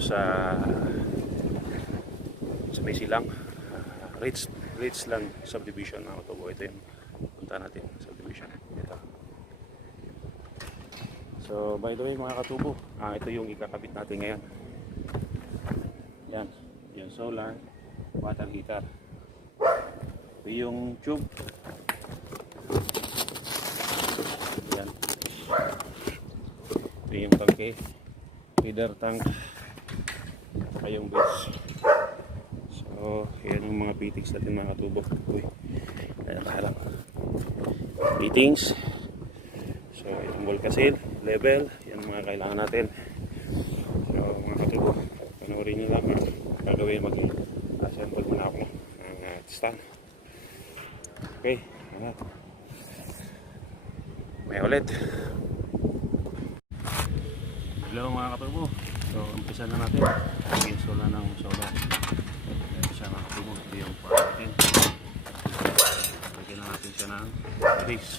sa may silang Richland subdivision mga katubo. Ito yung punta natin subdivision ito. So by the way mga katubo, ito yung ikakabit natin ngayon. Yan, yung solar water heater. Ito yung tube. Yan, ito yung tangke, feeder tank, kayong base. So, yan yung mga fittings natin mga katubo. Uy, ayan kaharap. Fittings. So, yung volcasil, level, yan mga kailangan natin. So, mga katubo, panoorin nyo lang mga gagawin mag-assemble muna ako ng stand. Okay, ayan. May ulit. Hello mga katubo. So, umpisa na natin. Mag-install na ng solar. Siya mga katubo, ito yung power natin. Lagyan na natin siya ng base.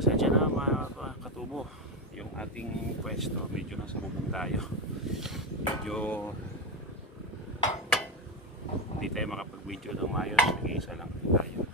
Pasensya na mga katubo, yung ating pwesto medyo nasa bubong tayo, medyo hindi tayo makapag-video ng maayos, nag-iisa lang tayo.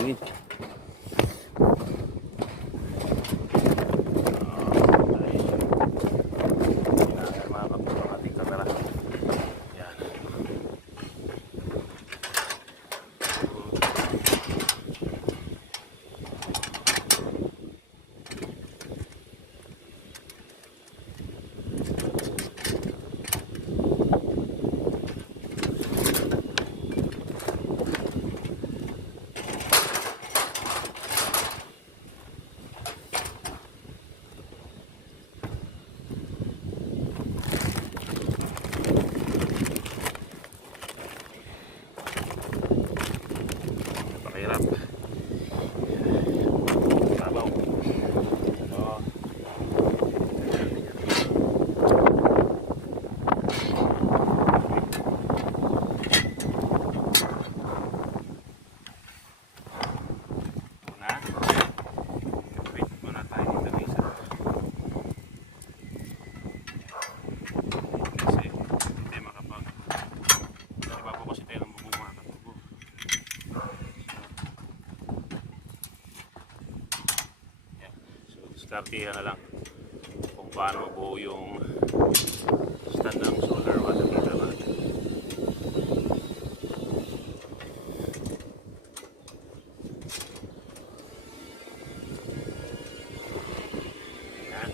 hangin. Napakahirap. Sabaw. Oo. Una. Wait muna tayo dito isa. Kasi hindi tayo makapag. Iba po kasi tayo ng bubong mga katubo. Yeah. So, diskartihan na lang kung paano mabuo yung stand ng solar water heater natin. Ayan.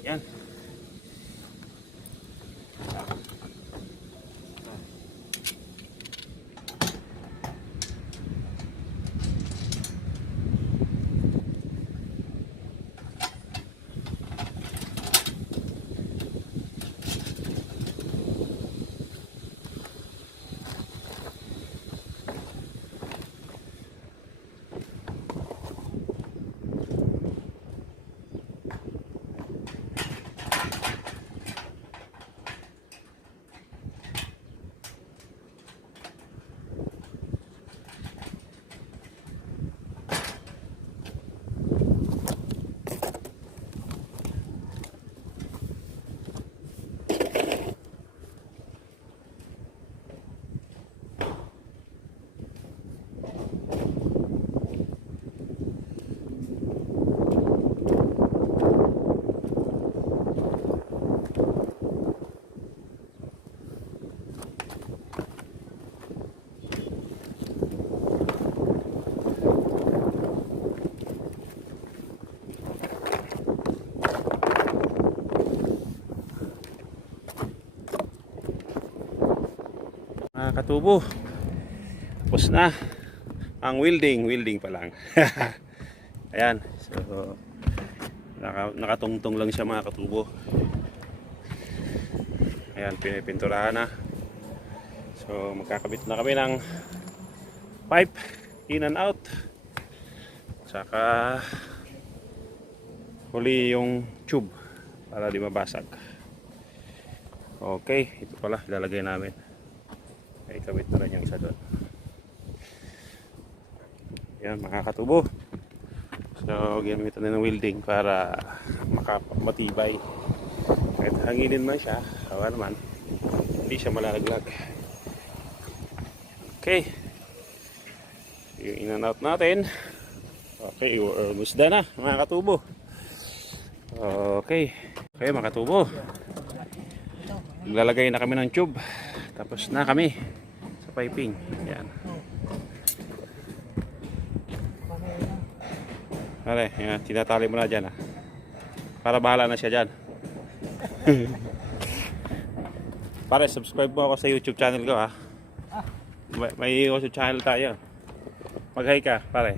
Yan. Mga katubo, tapos na ang welding pa lang. Ayan, so nakatungtong lang siya mga katubo. Ayan, pinipinturahan na. So magkakabit na kami ng pipe in and out, saka huli yung tube para di mabasag. Okay, ito pala ilalagay namin. Ay, kabit na rin yung isa doon. Yan mga katubo. So ginamitan na ng welding para matibay. Kahit hanginin man siya, hawa naman, hindi siya malalaglag. Okay, yung in and out natin. Okay, we're almost done na mga katubo. Okay, mga katubo, lalagay na kami ng tube. Tapos na kami sa piping. Yan. Pare, yan, tinatali mo na dyan ha. Para bahala na siya dyan. Pare, subscribe mo ako sa YouTube channel ko ha. May YouTube channel tayo. Mag-hi ka, pare.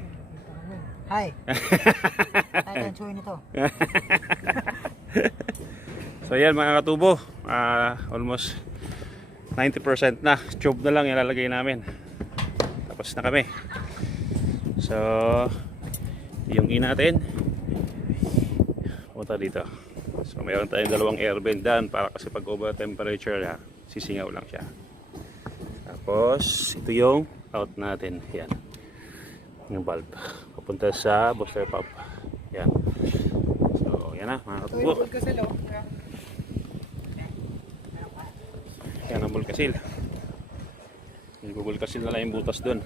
Hi. Hi, enjoy nito. So yan mga katubo, almost 90% na. Tube na lang ilalagay namin. Tapos na kami. So yung in natin punta dito. So mayroon tayong dalawang air vent dyan para kasi pag over temperature sisingaw lang siya. Tapos ito yung out natin. Yan, yung valve papunta sa booster pump. Yan. So yan na mga katubo. Yan ang bulkasil. Bulkasil na lang yung butas dun.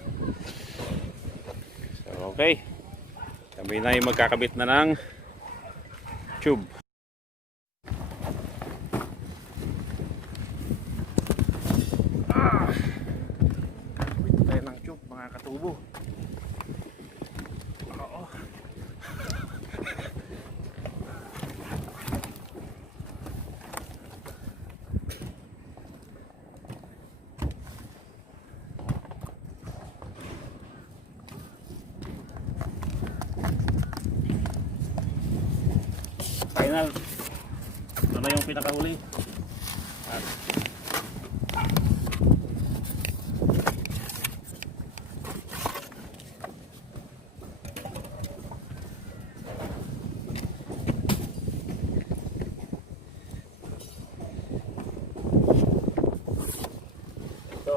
So okay, kami na yung magkakabit na ng tube. Kakabit tayo ng tube mga katubo. Oo. Final. Ito na yung pinakahuli. At ito.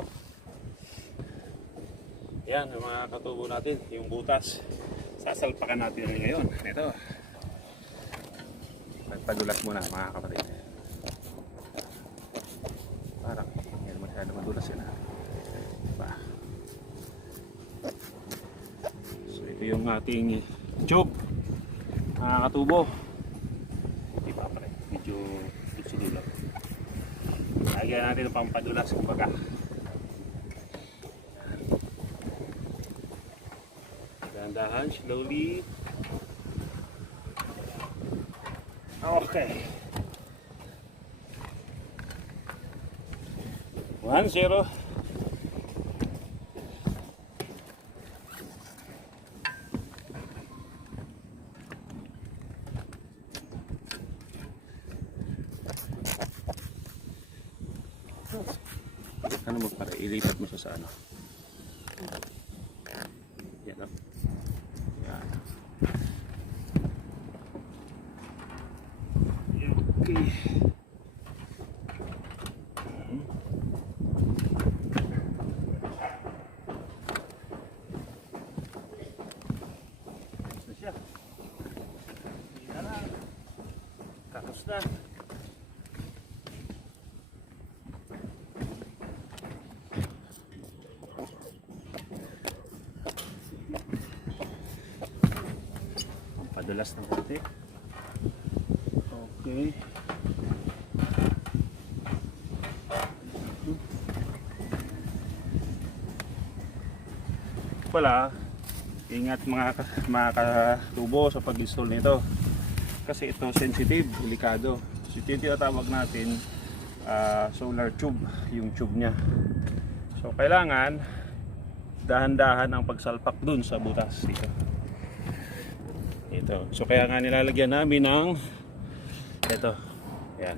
Yan, yung mga katubo natin, yung butas. Sasalpakan natin yan ngayon. Ito. Magpadulas muna mga kapatid. Parang hindi masyado madulas yun. Diba? So ito yung ating tube. Mga katubo. Diba pa rin? Medyo sinilap. Lagyan natin ng pampadulas kumbaga. Dahan-dahan, slowly. Okay. 1-0. Ano mo para ilipat mo sa ano? Yan o. Yan. Okay. Tapos na siya. Yan na. Tapos na. Padulas ng konti. Okay. Pala, ingat mga katubo sa pag-install nito. Kasi ito sensitive, delikado. So ito yung tinatawag natin solar tube, yung tube niya. So kailangan dahan-dahan ang pagsalpak dun sa butas dito. Ito. So kaya nga nilalagyan namin ng ito. Yan.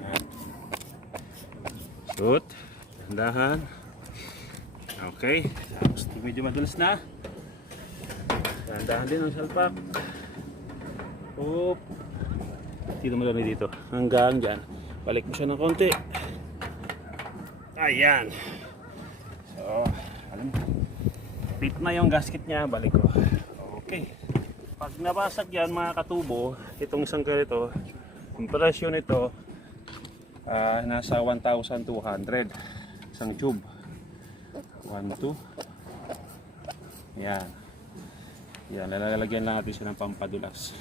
Yan. Shoot. Dahan. Okay. Tapos medyo madulas na. Dahan-dahan din ang salpak. Oop. Dito mo lang dito. Hanggang dyan. Balik mo siya ng konti. Ayan. So, alam mo. Fit na yung gasket niya. Balik ko. Okay. Pag nabasag yan mga katubo, itong isang ganito, yung presyo nito nasa 1,200 isang tube. 1, 2. Yan. Yan, lalagyan lang natin siya ng pampadulas.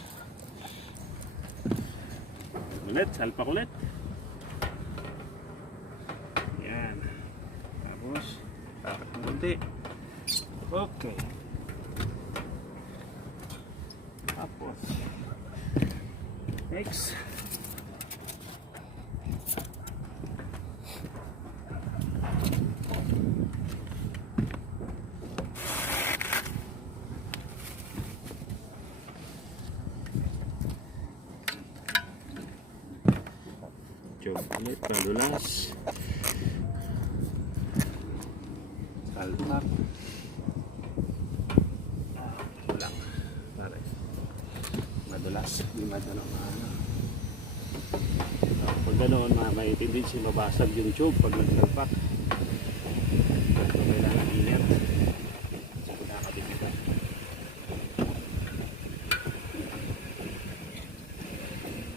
Ulit, salpak ulit. Yan. Tapos, tapat ng konti. Okay. Tapos next ulit, padulas, salpak lang pare madulas, hindi madalong pag ganoon may tendency mabasag yung tube pag nagsalpak. So kailangan ingat sa pagkakabit.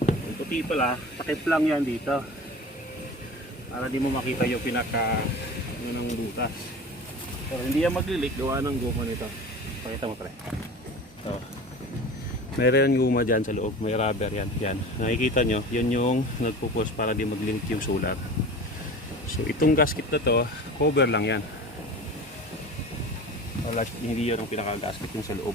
Yung puti pala, takip lang yan dito para di mo makita yung pinaka ng butas. Pero hindi yan maglilik, gawa ng goma nito. Pakita mo pre. So, mayroon guma dyan sa loob, may rubber yan. Yan. Nakikita nyo, yan yung nagpupus para di maglilik yung solar. So itong gasket na to, cover lang yan. Wala, hindi yun ang pinaka-gasket yung sa loob.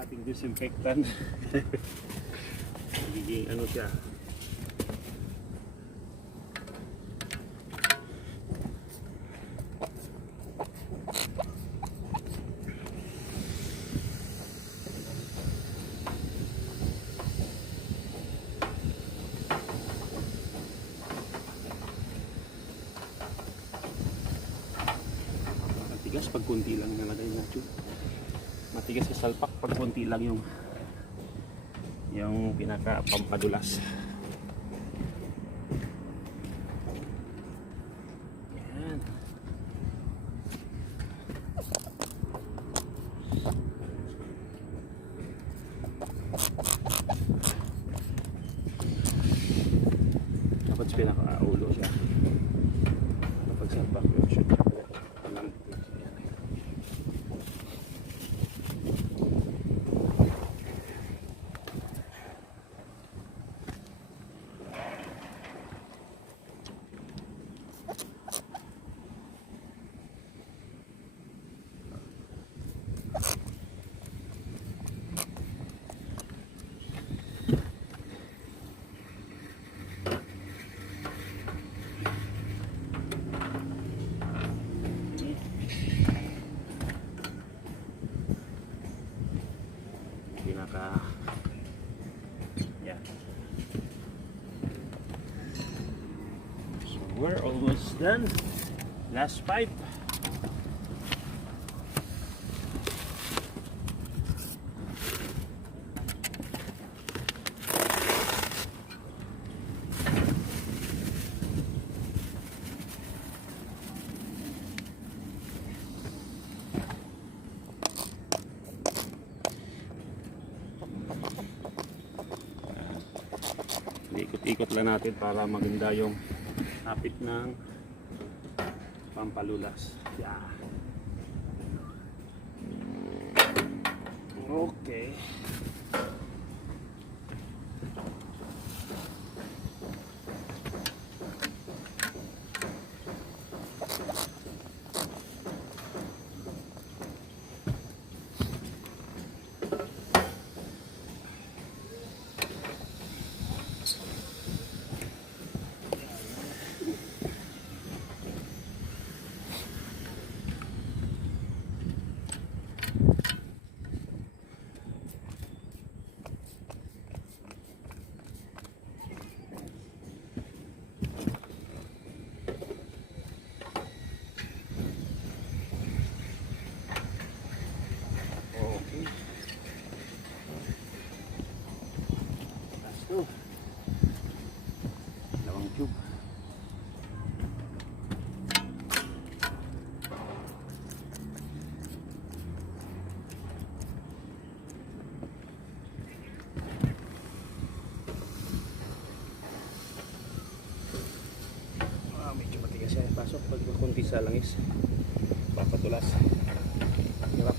Ating disinfectant. Magiging ano siya. pag kunti lang nalagay na tube. Matigas sa salpak pag kunti lang yung pinaka pampadulas. Yan. Dapat pinaka-ulo siya. Kapag salpak yung shoot. Yan. So we're almost done. Last pipe. Ikot-ikot lang natin para maganda yung hapit ng pampalulas. Yeah. Okay. Dalawang tube. Medyo matigas yan. Pasok pag kunti sa langis. Papatulas. Hirap.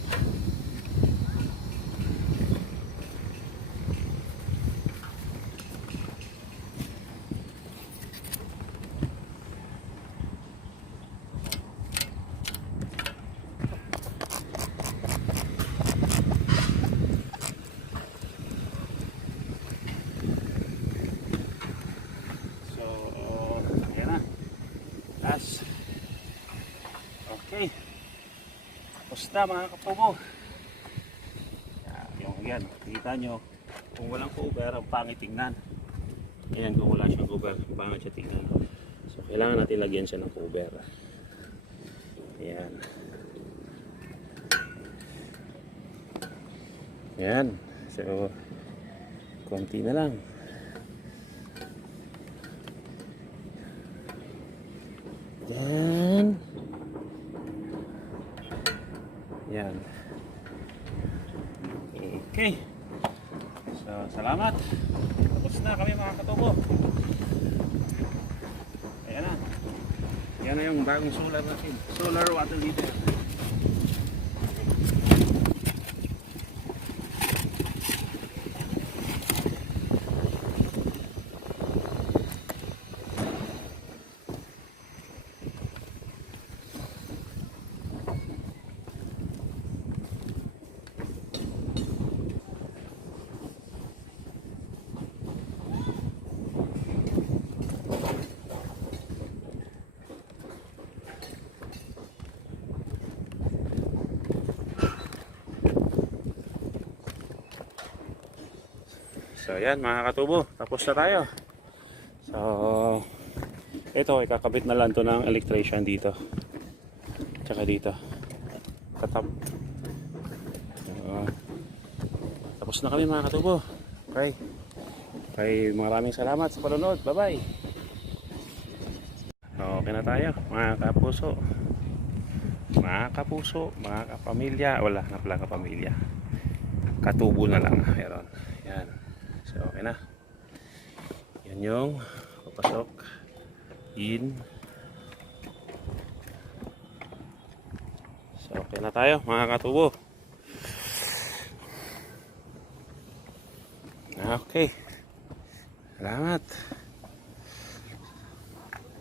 Okay. Tapos na mga katubo. Yung yan, kita nyo, kung walang cover, ang pangit tingnan. Ayan, kung wala siyang cover, ang pangit siya tingnan. So, kailangan natin lagyan siya ng cover. Ayan. Ayan. So, konti na lang. Ayan. Yan. Okay. So, salamat. Tapos na kami mga katubo. Ayan na. Yan na yung bagong solar natin. Solar water heater. So yan mga katubo, tapos na tayo. So ito, ikakabit na lang to ng electrician dito. Tsaka dito. tatab. Tapos na kami mga katubo. Okay. Okay, maraming salamat sa panonood. Bye-bye. Okay na tayo mga kapuso. Mga kapuso, mga kapamilya. Wala na pala kapamilya. Katubo na lang. Meron. Yan. So okay na. Yan yung papasok. In. So okay na tayo mga katubo. Okay. Salamat.